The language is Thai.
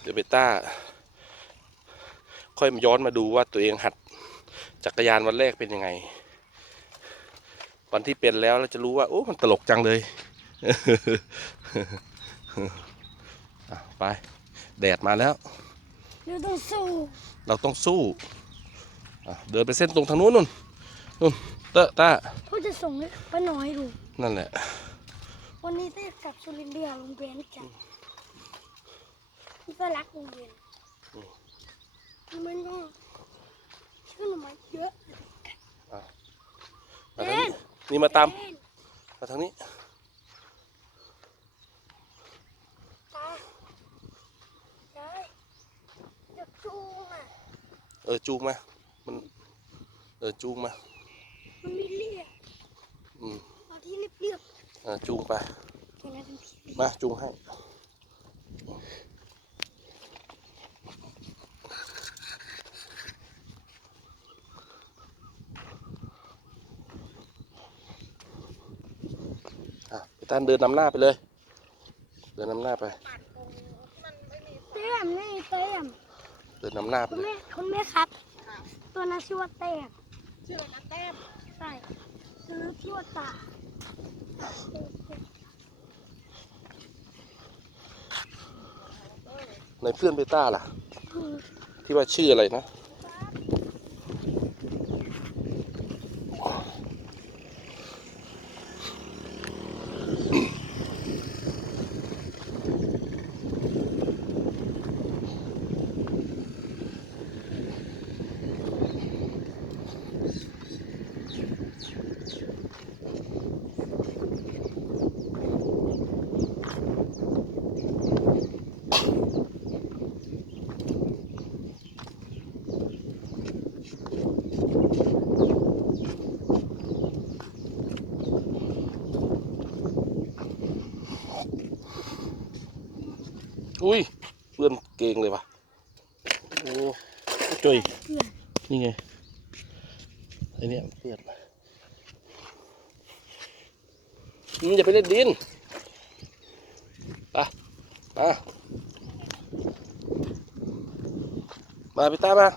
เดี๋ยวเบต้า ค่อยมาย้อนมาดูว่าตัวเองหัดจักรยานวันแรกเป็นยังไง วันที่เป็นแล้วเราจะรู้ว่า โอ้มันตลกจังเลยอะไป แดดมาแล้ว เราต้องสู้ เราต้องสู้อะเดินไปเส้นตรงทางนู้นนู่นนู่นเตอะต้าเพื่อจะส่งให้ป้าน้อยดูนั่นแหละ วันนี้ได้กลับสุรินทร์เดียโรงเรียนกัน พี่ก็รักโรงเรียนมันก็ชื่อหน่อไม้เยอะมาทางนี้นี่มาตามเล่นมาทางนี้ตาได้จะจูงอะเออจูงมา มัน เออจูงมา มันมีเรียบอืมเอาที่เรียบเรียบเออจูงไปๆอย่างนั้นเป็นที่เรียบมาจูงให้ อะพี่ตันเดินนำหน้าไปเลย เดินนำหน้าไป เต้มนี่เต้มเดินนำหน้าไปคุณเลย แม่คุณแม่ครับ ตัวนั้นชื่อว่าเต้มชื่ออะไรนะแต้มใช่ซื้อที่ว่าตาในเพื่อนเบต้าล่ะ คือที่ว่าชื่ออะไรนะ อุ้ยเพื่อนเก่งเลยว่ะโอ้จุยเพื่อนนี่ไงไอเนี้ยเพื่อนมันจะไปเล่นดินไปมามาพี่ตามา